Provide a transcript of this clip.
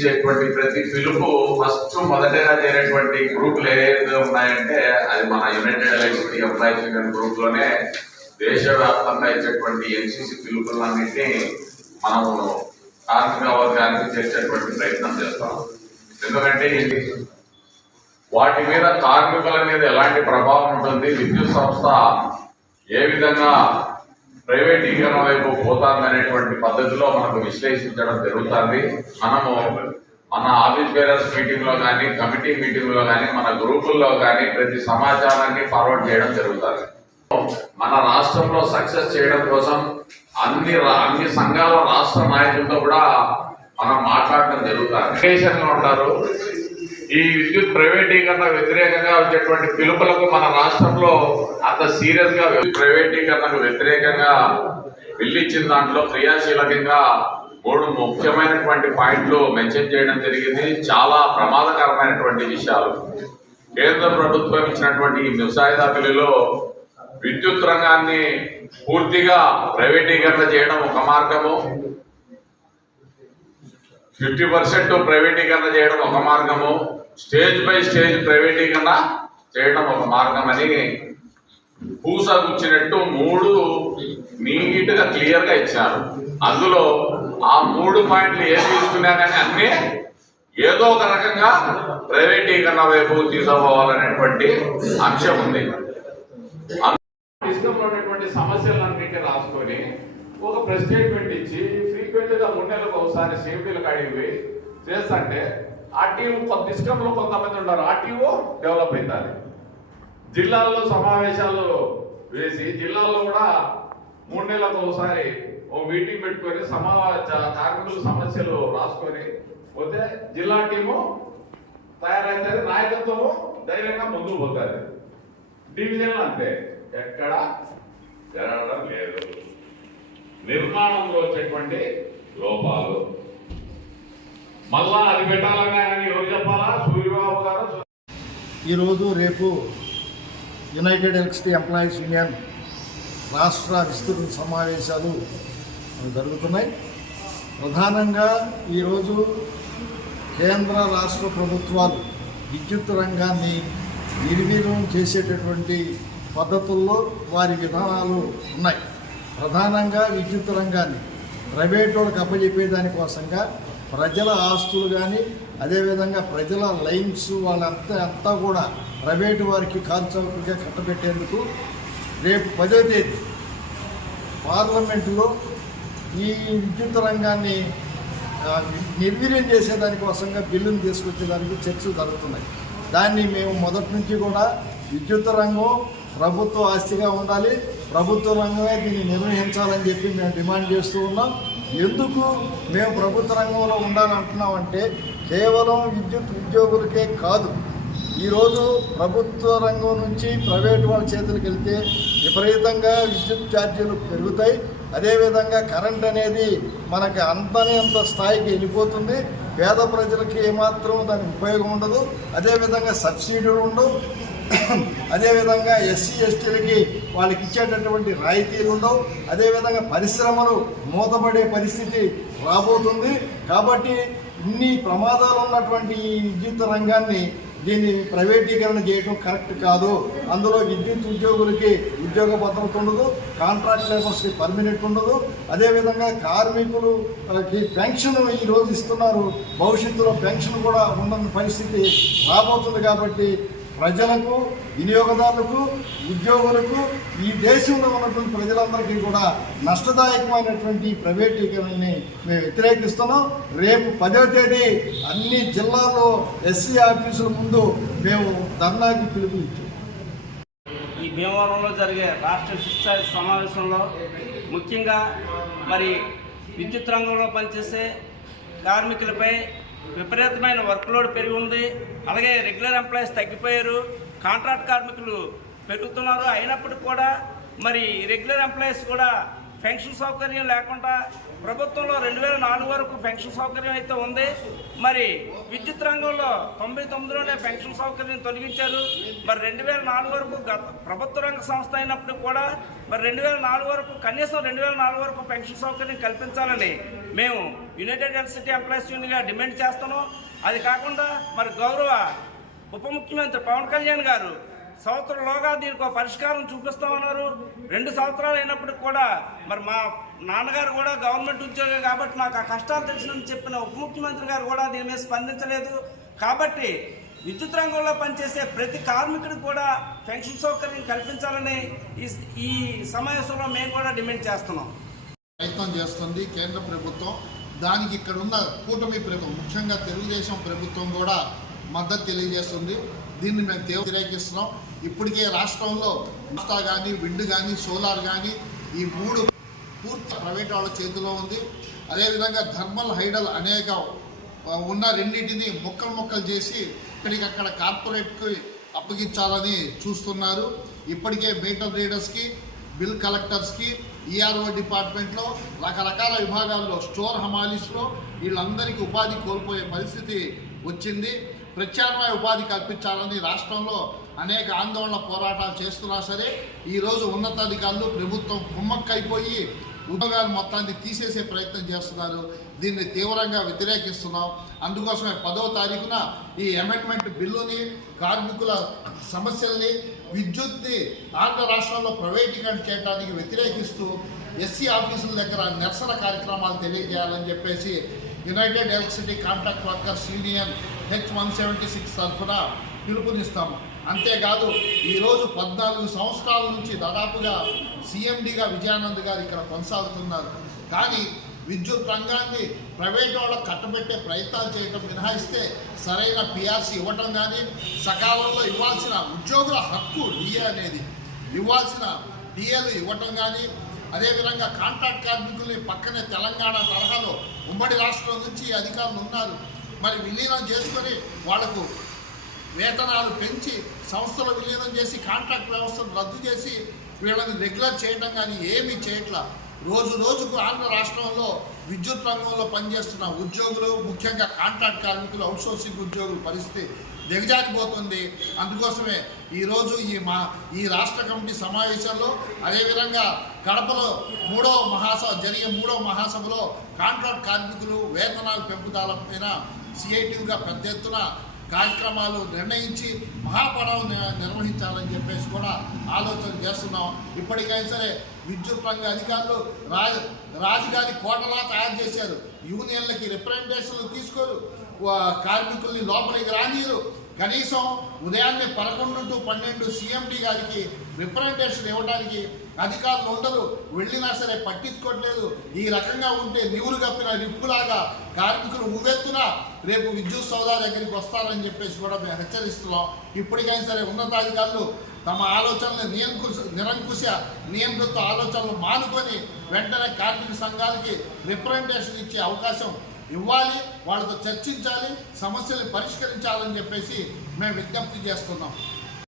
ఇచ్చేటువంటి ప్రతి పిలుపు ఫస్ట్ మొదటగా చేరేటువంటి గ్రూపులు ఏదైతే ఉన్నాయంటే అది మన United electricity employees union group లోనే దేశవ్యాప్తంగా ఇచ్చేటువంటి ఎన్సీసీ పిలుపులన్నింటినీ మనము కార్మిక వర్గానికి చేసేటువంటి ప్రయత్నం చేస్తాం. ఎందుకంటే వాటి మీద కార్మికుల మీద ఎలాంటి ప్రభావం ఉంటుంది, విద్యుత్ సంస్థ ఏ విధంగా ప్రైవేటీకరణ వైపు పోతుంది అనేటువంటి పద్ధతిలో మనకు విశ్లేషించడం జరుగుతుంది. మనము మన ఆఫీస్ బేరర్స్ మీటింగ్ లో కానీ కమిటీ మీటింగ్ లో కానీ మన గ్రూపుల్లో కానీ ప్రతి సమాచారాన్ని ఫార్వర్డ్ చేయడం జరుగుతుంది. మన రాష్ట్రంలో సక్సెస్ చేయడం కోసం అన్ని సంఘాల రాష్ట్ర నాయకులతో కూడా మనం మాట్లాడడం జరుగుతుంది. దేశంలో ఉంటారు ఈ విద్యుత్ ప్రైవేటీకరణ వ్యతిరేకంగా వచ్చేటువంటి పిలుపులకు మన రాష్ట్రంలో అంత సీరియస్ గా ప్రైవేటీకరణకు వ్యతిరేకంగా వెళ్ళిచ్చిన దాంట్లో క్రియాశీలకంగా 3 ముఖ్యమైనటువంటి పాయింట్లు మెన్షన్ చేయడం జరిగింది. చాలా ప్రమాదకరమైనటువంటి విషయాలు. కేంద్ర ప్రభుత్వం ఇచ్చినటువంటి ఈ ముసాయిదా బిల్లులో విద్యుత్ రంగాన్ని పూర్తిగా ప్రైవేటీకరణ చేయడం ఒక మార్గము, 50% ప్రైవేటీకరణ చేయడం ఒక మార్గము, స్టేజ్ బై స్టేజ్ ప్రైవేటీకరణ చేయడం ఒక మార్గం అని పూసగుచ్చినట్టు 3 నీట్ గా క్లియర్ గా ఇచ్చారు. అందులో ఆ 3 పాయింట్లు ఏం తీసుకున్నా కానీ అన్నీ ఏదో ఒక రకంగా ప్రైవేటీకరణ వైపు తీసుకోవాలనేటువంటి అంశం ఉంది. డిస్కంలో ఉన్నటువంటి సమస్యలన్నింటినీ రాసుకొని ఒక ప్రెస్ స్టేట్మెంట్ ఇచ్చి ఫ్రీక్వెంట్ గా 3 నెలలకు ఒకసారి సేఫ్టీలకు అడిగి చేస్తుంటే ఆర్టీఓ డిస్కంలో కొంతమంది ఉన్నారు, ఆర్టీఓ డెవలప్ అవుతుంది. జిల్లాల్లో సమావేశాలు వేసి జిల్లాల్లో కూడా 3 నెలలకు ఒకసారి ఓ మీటింగ్ పెట్టుకొని కార్మికుల సమస్యలు రాసుకొని పోతే జిల్లా టీము తయారైతుంది, నాయకత్వము ధైర్యంగా ముందుకు పోతుంది. డివిజన్లు అంతే, ఎక్కడ జరగడం లేదు. నిర్మాణంలో వచ్చేటువంటి లోపాలు మళ్ళా అది పెట్టాలనే అని ఎవరు చెప్పాలా? సూర్యబాబు గారు. ఈరోజు రేపు యునైటెడ్ ఎలక్ట్రిసిటీ ఎంప్లాయీస్ యూనియన్ రాష్ట్ర విస్తృత సమావేశాలు జరుగుతున్నాయి. ప్రధానంగా ఈరోజు కేంద్ర రాష్ట్ర ప్రభుత్వాలు విద్యుత్ రంగాన్ని నిర్వీర్యం చేసేటటువంటి పద్ధతుల్లో వారి విధానాలు ఉన్నాయి. ప్రధానంగా విద్యుత్ రంగాన్ని ప్రైవేట్ వాళ్ళకి అప్పచెప్పేదానికోసంగా ప్రజల ఆస్తులు కానీ అదేవిధంగా ప్రజల లైన్స్ వాళ్ళంతా కూడా ప్రైవేటు వారికి కాల్చౌకగా కట్టబెట్టేందుకు రేపు 10వ తేదీ పార్లమెంటులో ఈ విద్యుత్ రంగాన్ని నిర్వీర్యం చేసేదానికోసంగా బిల్లును తీసుకొచ్చేదానికి చర్చలు జరుగుతున్నాయి. దాన్ని మేము మొదటి నుంచి కూడా విద్యుత్ రంగం ప్రభుత్వ ఆస్తిగా ఉండాలి, ప్రభుత్వ రంగమే దీన్ని నిర్వహించాలని చెప్పి మేము డిమాండ్ చేస్తూ ఉన్నాం. ఎందుకు మేము ప్రభుత్వ రంగంలో ఉండాలంటున్నామంటే కేవలం విద్యుత్ ఉద్యోగులకే కాదు, ఈరోజు ప్రభుత్వ రంగం నుంచి ప్రైవేటు వాళ్ళ చేతులకు వెళ్తే విపరీతంగా విద్యుత్ ఛార్జీలు పెరుగుతాయి. అదేవిధంగా కరెంట్ అనేది మనకి అంత స్థాయికి వెళ్ళిపోతుంది. పేద ప్రజలకి ఏమాత్రం దానికి ఉపయోగం ఉండదు. అదేవిధంగా సబ్సిడీలు ఉండవు. అదేవిధంగా ఎస్సీ ఎస్టీలకి వాళ్ళకి ఇచ్చేటటువంటి రాయితీలు ఉండవు. అదేవిధంగా పరిశ్రమలు మూతపడే పరిస్థితి రాబోతుంది. కాబట్టి ఇన్ని ప్రమాదాలు ఉన్నటువంటి ఈ విద్యుత్ రంగాన్ని దీన్ని ప్రైవేటీకరణ చేయడం కరెక్ట్ కాదు. అందులో విద్యుత్ ఉద్యోగులకి ఉద్యోగ భద్రత ఉండదు, కాంట్రాక్ట్ లేబర్స్కి పర్మనెంట్ ఉండదు. అదేవిధంగా కార్మికులకి పెన్షన్ ఈరోజు ఇస్తున్నారు, భవిష్యత్తులో పెన్షన్ కూడా ఉండని పరిస్థితి రాబోతుంది. కాబట్టి ప్రజలకు, వినియోగదారులకు, ఉద్యోగులకు, ఈ దేశంలో ఉన్నటువంటి ప్రజలందరికీ కూడా నష్టదాయకమైనటువంటి ప్రైవేటీకరణని మేము వ్యతిరేకిస్తున్నాం. రేపు 10వ తేదీ అన్ని జిల్లాల్లో ఎస్సీ ఆఫీసుల ముందు మేము ధర్నాకి పిలుపునిచ్చాం. ఈ భీమవరంలో జరిగే రాష్ట్ర శిక్షా సమావేశంలో ముఖ్యంగా మరి విద్యుత్ రంగంలో పనిచేసే కార్మికులపై విపరీతమైన వర్క్లోడ్ పెరిగి ఉంది. అలాగే రెగ్యులర్ ఎంప్లాయీస్ తగ్గిపోయారు, కాంట్రాక్ట్ కార్మికులు పెరుగుతున్నారు. అయినప్పటికీ కూడా మరి రెగ్యులర్ ఎంప్లాయీస్ కూడా పెన్షన్ సౌకర్యం లేకుండా ప్రభుత్వంలో 2004 వరకు పెన్షన్ సౌకర్యం అయితే ఉంది. మరి విద్యుత్ రంగంలో 99లోనే పెన్షన్ సౌకర్యం తొలగించారు. మరి 2004 వరకు ప్రభుత్వ రంగ సంస్థ అయినప్పుడు కూడా మరి 2004 వరకు కనీసం 2004 వరకు పెన్షన్ సౌకర్యం కల్పించాలని మేము యునైటెడ్ ఎలక్ట్రిసిటీ ఎంప్లాయీస్ యూనియన్గా డిమాండ్ చేస్తున్నాం. అది కాకుండా మరి గౌరవ ఉప ముఖ్యమంత్రి పవన్ కళ్యాణ్ గారు సంవత్సరంలోగా దీనికి ఒక పరిష్కారం చూపిస్తామన్నారు. 2 సంవత్సరాలు అయినప్పటికి కూడా మరి మా నాన్నగారు కూడా గవర్నమెంట్ ఉద్యోగం కాబట్టి మాకు ఆ కష్టాలు తెలిసినని చెప్పిన ఉప ముఖ్యమంత్రి గారు కూడా దీని మీద స్పందించలేదు. కాబట్టి విద్యుత్ రంగంలో పనిచేసే ప్రతి కార్మికుడికి కూడా పెన్షన్ సౌకర్యం కల్పించాలని ఈ సమావేశంలో మేము కూడా డిమాండ్ చేస్తున్నాం. ప్రయత్నం చేస్తుంది కేంద్ర ప్రభుత్వం. దానికి ఇక్కడ ఉన్న కూటమి ప్రభుత్వం, ముఖ్యంగా తెలుగుదేశం ప్రభుత్వం కూడా మద్దతు తెలియజేస్తుంది. దీన్ని మేము వ్యతిరేకిస్తున్నాం. ఇప్పటికే రాష్ట్రంలో నాఫ్తా కానీ, విండ్ కానీ, సోలార్ కానీ ఈ 3 పూర్తి ప్రైవేట్ వాళ్ళ చేతిలో ఉంది. అదేవిధంగా థర్మల్, హైడల్ అనేక ఉన్న రెండింటిని మొక్కలు చేసి ఇక్కడికక్కడ కార్పొరేట్కి అప్పగించాలని చూస్తున్నారు. ఇప్పటికే మీటర్ రీడర్స్కి, బిల్ కలెక్టర్స్కి, ఈఆర్ఓ డిపార్ట్మెంట్లో రకరకాల విభాగాల్లో, స్టోర్ హమాలీస్లో వీళ్ళందరికీ ఉపాధి కోల్పోయే పరిస్థితి వచ్చింది. ప్రత్యామ్నాయ ఉపాధి కల్పించాలని రాష్ట్రంలో అనేక ఆందోళన పోరాటాలు చేస్తున్నా సరే ఈరోజు ఉన్నతాధికారులు ప్రభుత్వం కుమ్మక్కైపోయి ఉద్యోగాలు మొత్తాన్ని తీసేసే ప్రయత్నం చేస్తున్నారు. దీన్ని తీవ్రంగా వ్యతిరేకిస్తున్నాం. అందుకోసమే 10వ తారీఖున ఈ అమెండ్మెంట్ బిల్లుని, కార్మికుల సమస్యల్ని, విద్యుత్ని ఆంధ్ర రాష్ట్రంలో ప్రైవేటీకరణ చేయడానికి వ్యతిరేకిస్తూ ఎస్సీ ఆఫీసుల దగ్గర నిరసన కార్యక్రమాలు తెలియజేయాలని చెప్పేసి United electricity contract workers union H176 తరఫున పిలుపునిస్తాము. అంతేకాదు ఈరోజు 14 సంవత్సరాల నుంచి దాదాపుగా సీఎండీగా విజయానంద్ గారు ఇక్కడ కొనసాగుతున్నారు. కానీ విద్యుత్ రంగాన్ని ప్రైవేట్ వాళ్ళకు కట్టబెట్టే ప్రయత్నాలు చేయడం మినహాయిస్తే సరైన పిఆర్సీ ఇవ్వటం కానీ, సకాలంలో ఇవ్వాల్సిన ఉద్యోగుల హక్కు డిఏ అనేది ఇవ్వాల్సిన డిఏలు ఇవ్వటం కానీ, అదేవిధంగా కాంట్రాక్ట్ కార్మికుల్ని పక్కనే తెలంగాణ తరహాలో ఉమ్మడి రాష్ట్రం నుంచి అధికారులు ఉన్నారు. మరి విలీనం చేసుకొని వాళ్లకు వేతనాలు పెంచి సంస్థలు విలీనం చేసి కాంట్రాక్ట్ వ్యవస్థను రద్దు చేసి వీళ్ళని రెగ్యులర్ చేయడం కానీ ఏమీ చేయట్లా. రోజుకు ఆంధ్ర రాష్ట్రంలో విద్యుత్ రంగంలో పనిచేస్తున్న ఉద్యోగులు, ముఖ్యంగా కాంట్రాక్ట్ కార్మికులు, అవుట్సోర్సింగ్ ఉద్యోగుల పరిస్థితి దిగజారిపోతుంది. అందుకోసమే ఈరోజు ఈ రాష్ట్ర కమిటీ సమావేశంలో, అదేవిధంగా కడపలో జరిగే మూడవ మహాసభలో కాంట్రాక్ట్ కార్మికులు వేతనాల పెంపుదల పైన సిఐటివ్గా పెద్ద ఎత్తున కార్యక్రమాలు నిర్ణయించి మహాపడవ నిర్వహించాలని చెప్పేసి కూడా ఆలోచన చేస్తున్నాం. ఇప్పటికైనా సరే విద్యుత్ రంగ అధికారులు రాజుగారి కోటలా తయారు చేశారు. యూనియన్లకి రిప్రజెంటేషన్లు తీసుకోరు, కార్మికుల్ని లోపలికి రానియరు. కనీసం ఉదయాన్నే 11 to 12 సీఎండీ గారికి రిప్రజెంటేషన్ ఇవ్వడానికి అధికారులు ఉండరు. వెళ్ళినా సరే పట్టించుకోవట్లేదు. ఈ రకంగా ఉంటే నివురు కప్పిన నిప్పులాగా కార్మికులు ఉవ్వెత్తున రేపు విద్యుత్ సౌదా దగ్గరికి వస్తారని చెప్పేసి కూడా మేము హెచ్చరిస్తున్నాం. ఇప్పటికైనా సరే ఉన్నతాధికారులు తమ ఆలోచనలు నిరంకుశ నియంత్రిత ఆలోచనలు మానుకొని వెంటనే కార్మిక సంఘాలకి రిప్రజెంటేషన్ ఇచ్చే అవకాశం ఇవ్వాలి, వాళ్ళతో చర్చించాలి, సమస్యలు పరిష్కరించాలని చెప్పేసి మేము విజ్ఞప్తి చేస్తున్నాం.